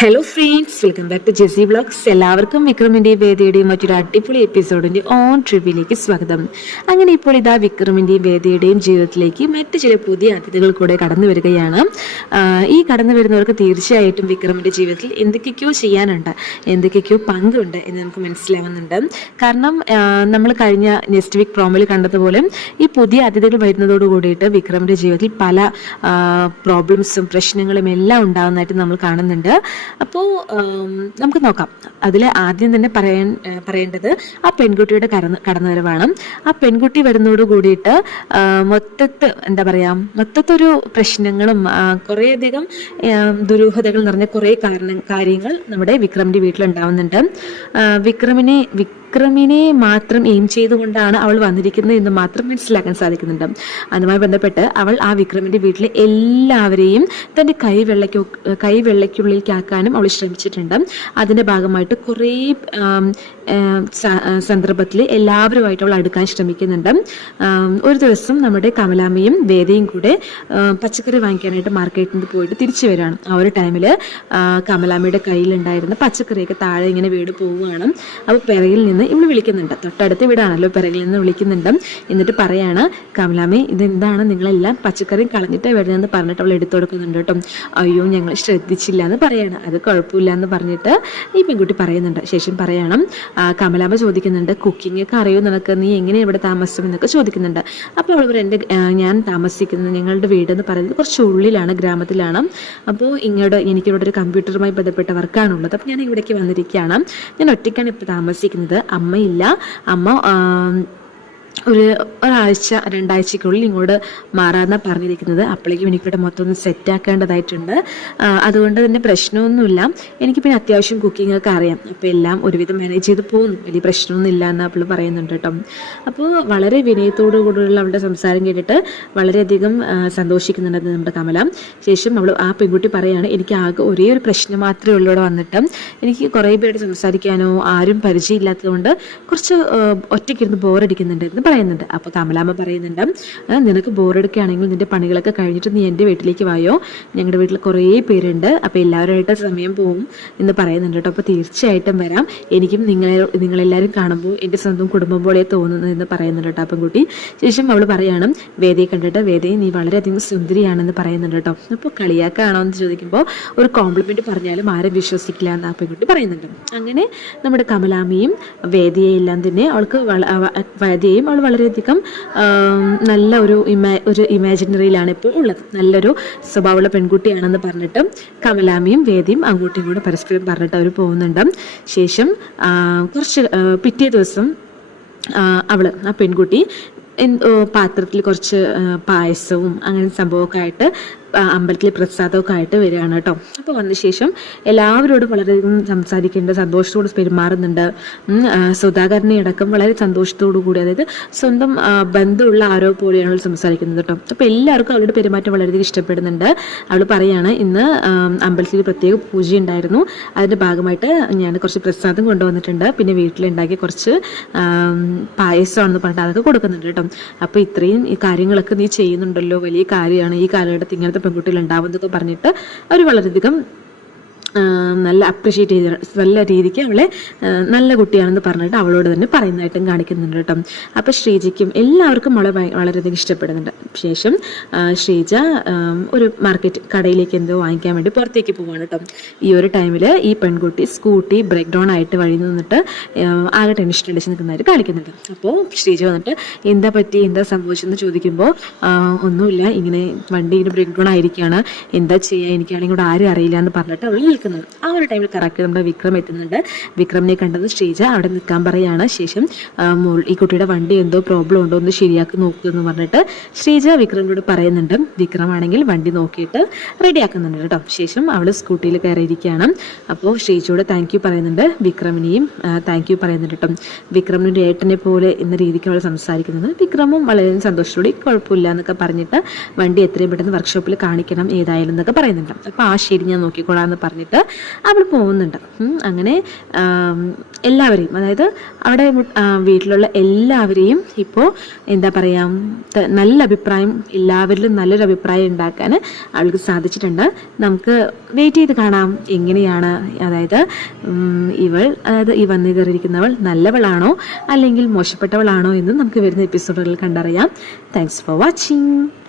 Hello friends, welcome back to JC vlogs. എല്ലാവർക്കും വിക്രമിൻ്റെയും വേദിയുടെയും മറ്റൊരു അടിപൊളി എപ്പിസോഡിൻ്റെ ഓൺ ട്രിപ്പിലേക്ക് സ്വാഗതം. അങ്ങനെ ഇപ്പോൾ ഇതാ വിക്രമിൻ്റെയും വേദിയുടെയും ജീവിതത്തിലേക്ക് മറ്റ് ചില പുതിയ അതിഥികൾ കൂടെ കടന്നു വരികയാണ്. ഈ കടന്നു വരുന്നവർക്ക് തീർച്ചയായിട്ടും വിക്രമിൻ്റെ ജീവിതത്തിൽ എന്തൊക്കെയൊക്കെയോ ചെയ്യാനുണ്ട്, എന്തൊക്കെയൊക്കെയോ പങ്കുണ്ട് എന്ന് നമുക്ക് മനസ്സിലാവുന്നുണ്ട്. കാരണം നമ്മൾ കഴിഞ്ഞ നെക്സ്റ്റ് വീക്ക് പ്രോമിൽ കണ്ടതുപോലെ ഈ പുതിയ അതിഥികൾ വരുന്നതോട് കൂടിയിട്ട് വിക്രമിൻ്റെ ജീവിതത്തിൽ പല പ്രോബ്ലംസും പ്രശ്നങ്ങളും എല്ലാം ഉണ്ടാകുന്നതായിട്ട് നമ്മൾ കാണുന്നുണ്ട്. അപ്പോൾ നമുക്ക് നോക്കാം. അതിൽ ആദ്യം തന്നെ പറയേണ്ടത് ആ പെൺകുട്ടിയുടെ കടന്നുവരവാണ്. ആ പെൺകുട്ടി വരുന്നതോട് കൂടിയിട്ട് മൊത്തത്തൊരു പ്രശ്നങ്ങളും കുറേയധികം ദുരൂഹതകൾ നിറഞ്ഞ കുറേ കാര്യങ്ങൾ നമ്മുടെ വിക്രമിൻ്റെ വീട്ടിലുണ്ടാവുന്നുണ്ട്. വിക്രമിനെ മാത്രം എയിം ചെയ്തുകൊണ്ടാണ് അവൾ വന്നിരിക്കുന്നത് എന്ന് മാത്രം മനസ്സിലാക്കാൻ സാധിക്കുന്നുണ്ട്. അതുമായി ബന്ധപ്പെട്ട് അവൾ ആ വിക്രമിൻ്റെ വീട്ടിലെ എല്ലാവരെയും തൻ്റെ കൈവെള്ളയ്ക്കുള്ളിലേക്കാക്കാനും അവൾ ശ്രമിച്ചിട്ടുണ്ട്. അതിൻ്റെ ഭാഗമായിട്ട് കുറേ സന്ദർഭത്തിൽ എല്ലാവരുമായിട്ട് അവൾ അടുക്കാൻ ശ്രമിക്കുന്നുണ്ട്. ഒരു ദിവസം നമ്മുടെ കമലാമ്മയും വേദയും കൂടെ പച്ചക്കറി വാങ്ങിക്കാനായിട്ട് മാർക്കറ്റിൽ നിന്ന് പോയിട്ട് തിരിച്ചു വരികയാണ്. ആ ഒരു ടൈമിൽ കമലാമ്മയുടെ കയ്യിലുണ്ടായിരുന്ന പച്ചക്കറിയൊക്കെ താഴെ ഇങ്ങനെ വീട് പോവുകയാണ്. അപ്പോൾ പിറകിൽ നിന്ന് ഇവള് വിളിക്കുന്നുണ്ട്. തൊട്ടടുത്ത് വീടാണല്ലോ, പിറകിൽ നിന്ന് വിളിക്കുന്നുണ്ട്. എന്നിട്ട് പറയാണ്, കമലാമ്മേ ഇതെന്താണ് നിങ്ങളെല്ലാം പച്ചക്കറി കളഞ്ഞിട്ടേ വരുന്നതെന്ന് പറഞ്ഞിട്ട് അവൾ എടുത്തു കൊടുക്കുന്നുണ്ട് കേട്ടോ. അയ്യോ ഞങ്ങൾ ശ്രദ്ധിച്ചില്ല എന്ന് പറയാണ്. അത് കുഴപ്പമില്ല എന്ന് പറഞ്ഞിട്ട് ഈ പെൺകുട്ടി പറയുന്നുണ്ട്. ശേഷം പറയണം, കമലാമ്മ ചോദിക്കുന്നുണ്ട്, കുക്കിംഗ് ഒക്കെ അറിയോ നിനക്ക്, നീ എങ്ങനെ ഇവിടെ താമസം എന്നൊക്കെ ചോദിക്കുന്നുണ്ട്. അപ്പോൾ അവൾ ഞാൻ താമസിക്കുന്നത് ഞങ്ങളുടെ വീടെന്ന് പറയുന്നത് കുറച്ച് ഉള്ളിലാണ്, ഗ്രാമത്തിലാണ്. അപ്പോൾ എനിക്കിവിടെ ഒരു കമ്പ്യൂട്ടറുമായി ബന്ധപ്പെട്ട വർക്കാണുള്ളത്. അപ്പോൾ ഞാൻ ഇവിടേക്ക് വന്നിരിക്കുകയാണ്. ഞാൻ ഒറ്റയ്ക്കാണ് ഇപ്പോൾ താമസിക്കുന്നത്. അമ്മയില്ല. അമ്മ ഒരാഴ്ച 2 ആഴ്ചയ്ക്കുള്ളിൽ ഇങ്ങോട്ട് മാറാമെന്നാണ് പറഞ്ഞിരിക്കുന്നത്. അപ്പോഴേക്കും എനിക്കിവിടെ മൊത്തം ഒന്ന് സെറ്റാക്കേണ്ടതായിട്ടുണ്ട്. അതുകൊണ്ട് തന്നെ പ്രശ്നമൊന്നുമില്ല. എനിക്ക് പിന്നെ അത്യാവശ്യം കുക്കിംഗ് ഒക്കെ അറിയാം. അപ്പോൾ എല്ലാം ഒരുവിധം മാനേജ് ചെയ്ത് പോകുന്നു, വലിയ പ്രശ്നമൊന്നും ഇല്ല എന്ന് അപ്പോൾ പറയുന്നുണ്ട് കേട്ടോ. അപ്പോൾ വളരെ വിനയത്തോടു കൂടിയുള്ള അവളുടെ സംസാരം കേട്ടിട്ട് വളരെയധികം സന്തോഷിക്കുന്നുണ്ട് നമ്മുടെ കമല. ശേഷം ആ പെൺകുട്ടി പറയാണ്, എനിക്ക് ആകെ ഒരേ ഒരു പ്രശ്നം മാത്രമേ ഉള്ളൂ ഇവിടെ വന്നിട്ട്. എനിക്ക് കുറേ പേര് സംസാരിക്കാനോ ആരും പരിചയമില്ലാത്തതുകൊണ്ട് കുറച്ച് ഒറ്റയ്ക്കിരുന്ന് ബോറടിക്കുന്നുണ്ട് എന്ന് പറയുന്നുണ്ട്. അപ്പോൾ കമലാമ്മ പറയുന്നുണ്ട്, നിനക്ക് ബോറെടുക്കുകയാണെങ്കിൽ നിന്റെ പണികളൊക്കെ കഴിഞ്ഞിട്ട് നീ എൻ്റെ വീട്ടിലേക്ക് വായോ, ഞങ്ങളുടെ വീട്ടിൽ കുറേ പേരുണ്ട്, അപ്പോൾ എല്ലാവരുമായിട്ട് സമയം പോവും എന്ന് പറയുന്നുണ്ട് കേട്ടോ. അപ്പോൾ തീർച്ചയായിട്ടും വരാം, എനിക്കും നിങ്ങളെല്ലാവരും കാണുമ്പോൾ എൻ്റെ സ്വന്തം കുടുംബം പോലെ തോന്നുന്നു എന്ന് പറയുന്നുണ്ട് കേട്ടോ പെൺകുട്ടി. ശേഷം അവൾ പറയാണ്, വേദിയെ കണ്ടിട്ട്, വേദി നീ വളരെയധികം സുന്ദരിയാണെന്ന് പറയുന്നുണ്ട് കേട്ടോ. അപ്പോൾ കളിയാക്കാണോ എന്ന് ചോദിക്കുമ്പോൾ ഒരു കോംപ്ലിമെൻറ്റ് പറഞ്ഞാലും ആരും വിശ്വസിക്കില്ല എന്ന് ആ പെൺകുട്ടി പറയുന്നുണ്ട്. അങ്ങനെ നമ്മുടെ കമലാമ്മയും വേദിയെല്ലാം തന്നെ വേദിയെയും അവൾ വളരെയധികം നല്ല ഒരു ഇമാജിനറിയിലാണ് ഇപ്പോൾ ഉള്ളത്. നല്ലൊരു സ്വഭാവമുള്ള പെൺകുട്ടിയാണെന്ന് പറഞ്ഞിട്ട് കമലാമ്മയും വേദിയും അങ്ങോട്ടും ഇങ്ങോട്ടും പരസ്പരം പറഞ്ഞിട്ട് അവർ പോകുന്നുണ്ട്. ശേഷം പിറ്റേ ദിവസം ആ പെൺകുട്ടി പാത്രത്തിൽ കുറച്ച് പായസവും അങ്ങനെ സംഭവമൊക്കെ ആയിട്ട് അമ്പലത്തിലെ പ്രസാദമൊക്കെ ആയിട്ട് വരികയാണ് കേട്ടോ. അപ്പോൾ വന്ന ശേഷം എല്ലാവരോടും വളരെയധികം സംസാരിക്കേണ്ട, സന്തോഷത്തോട് പെരുമാറുന്നുണ്ട്. സുധാകരനെ അടക്കം വളരെ സന്തോഷത്തോടു കൂടി, അതായത് സ്വന്തം ബന്ധമുള്ള ആരോ പോലെയാണ് സംസാരിക്കുന്നത് കേട്ടോ. അപ്പോൾ എല്ലാവർക്കും അവളുടെ പെരുമാറ്റം വളരെയധികം ഇഷ്ടപ്പെടുന്നുണ്ട്. അവൾ പറയാണ്, ഇന്ന് അമ്പലത്തിൽ പ്രത്യേക പൂജ ഉണ്ടായിരുന്നു, അതിൻ്റെ ഭാഗമായിട്ട് ഞാൻ കുറച്ച് പ്രസാദം കൊണ്ടുവന്നിട്ടുണ്ട്, പിന്നെ വീട്ടിലുണ്ടാക്കിയ കുറച്ച് പായസമാണെന്ന് പറഞ്ഞിട്ട് അതൊക്കെ കൊടുക്കുന്നുണ്ട് കേട്ടോ. അപ്പോൾ ഇത്രയും ഈ കാര്യങ്ങളൊക്കെ നീ ചെയ്യുന്നുണ്ടല്ലോ, വലിയ കാര്യമാണ്, ഈ കാലഘട്ടത്തിൽ ഇങ്ങനത്തെ പെൺകുട്ടികൾ ഉണ്ടാവുന്നതൊക്കെ പറഞ്ഞിട്ട് അവർ വളരെയധികം നല്ല അപ്രിഷ്യേറ്റ് ചെയ്ത് നല്ല രീതിക്ക് അവളെ നല്ല കുട്ടിയാണെന്ന് പറഞ്ഞിട്ട് അവളോട് തന്നെ പറയുന്നതായിട്ടും കാണിക്കുന്നുണ്ട് കേട്ടോ. അപ്പോൾ ശ്രീജയ്ക്കും എല്ലാവർക്കും വളരെയധികം ഇഷ്ടപ്പെടുന്നുണ്ട്. ശേഷം ശ്രീജ ഒരു മാർക്കറ്റ് കടയിലേക്ക് എന്തോ വാങ്ങിക്കാൻ വേണ്ടി പുറത്തേക്ക് പോവാണ് കേട്ടോ. ഈ ഒരു ടൈമിൽ ഈ പെൺകുട്ടി സ്കൂട്ടി ബ്രേക്ക് ഡൗൺ ആയിട്ട് വഴി നിന്നിട്ട് ആകെ ടെൻഷൻ അടിച്ച് നിൽക്കുന്നതായിട്ട് കാണിക്കുന്നുണ്ട്. അപ്പോൾ ശ്രീജ വന്നിട്ട് എന്താ സംഭവിച്ചെന്ന് ചോദിക്കുമ്പോൾ ഒന്നുമില്ല, ഇങ്ങനെ വണ്ടി ഇങ്ങനെ ബ്രേക്ക് ഡൗൺ ആയിരിക്കുകയാണ്, എന്താ ചെയ്യുക, എനിക്കാണെങ്കിൽ ഇവിടെ ആരും അറിയില്ല എന്ന് പറഞ്ഞിട്ട് അവൾ നിൽക്കുന്നത്. ആ ഒരു ടൈമിൽ കറക്റ്റ് നമ്മുടെ വിക്രം എത്തുന്നുണ്ട്. വിക്രമിനെ കണ്ടത് ശ്രീജ അവിടെ നിൽക്കാൻ പറയാണ്. ശേഷം ഈ കുട്ടിയുടെ വണ്ടി എന്തോ പ്രോബ്ലം ഉണ്ടോ ഒന്ന് ശരിയാക്കി നോക്കുക എന്ന് പറഞ്ഞിട്ട് ശ്രീജ വിക്രമിനോട് പറയുന്നുണ്ട്. വിക്രമാണെങ്കിൽ വണ്ടി നോക്കിയിട്ട് റെഡിയാക്കുന്നുണ്ട് കേട്ടോ. ശേഷം അവൾ സ്കൂട്ടിയിൽ കയറിയിരിക്കുകയാണ്. അപ്പോൾ ശ്രീജയോട് താങ്ക് യു പറയുന്നുണ്ട്, വിക്രമിനെയും താങ്ക് യു പറയുന്നുണ്ട് കേട്ടോ. വിക്രമിൻ്റെ ഏട്ടനെ പോലെ എന്ന രീതിക്ക് അവൾ സംസാരിക്കുന്നത്. വിക്രമും വളരെ സന്തോഷത്തോടെ കുഴപ്പമില്ല എന്നൊക്കെ പറഞ്ഞിട്ട് വണ്ടി എത്രയും പെട്ടെന്ന് വർക്ക്ഷോപ്പിൽ കാണിക്കണം ഏതായാലും എന്നൊക്കെ പറയുന്നുണ്ട്. അപ്പോൾ ശരി ഞാൻ നോക്കിക്കോളാം എന്ന് പറഞ്ഞിട്ട് പറഞ്ഞിട്ട് അവൾ പോകുന്നുണ്ട്. അങ്ങനെ എല്ലാവരെയും, അതായത് അവിടെ വീട്ടിലുള്ള എല്ലാവരെയും ഇപ്പോൾ എന്താ പറയുക, നല്ല അഭിപ്രായം, എല്ലാവരിലും നല്ലൊരു അഭിപ്രായം ഉണ്ടാക്കാൻ അവൾക്ക് സാധിച്ചിട്ടുണ്ട്. നമുക്ക് വെയിറ്റ് ചെയ്ത് കാണാം എങ്ങനെയാണ്, അതായത് അതായത് ഈ വന്നു കയറിയിരിക്കുന്നവൾ നല്ലവളാണോ അല്ലെങ്കിൽ മോശപ്പെട്ടവളാണോ എന്ന് നമുക്ക് വരുന്ന എപ്പിസോഡുകളിൽ കണ്ടറിയാം. Thanks for watching.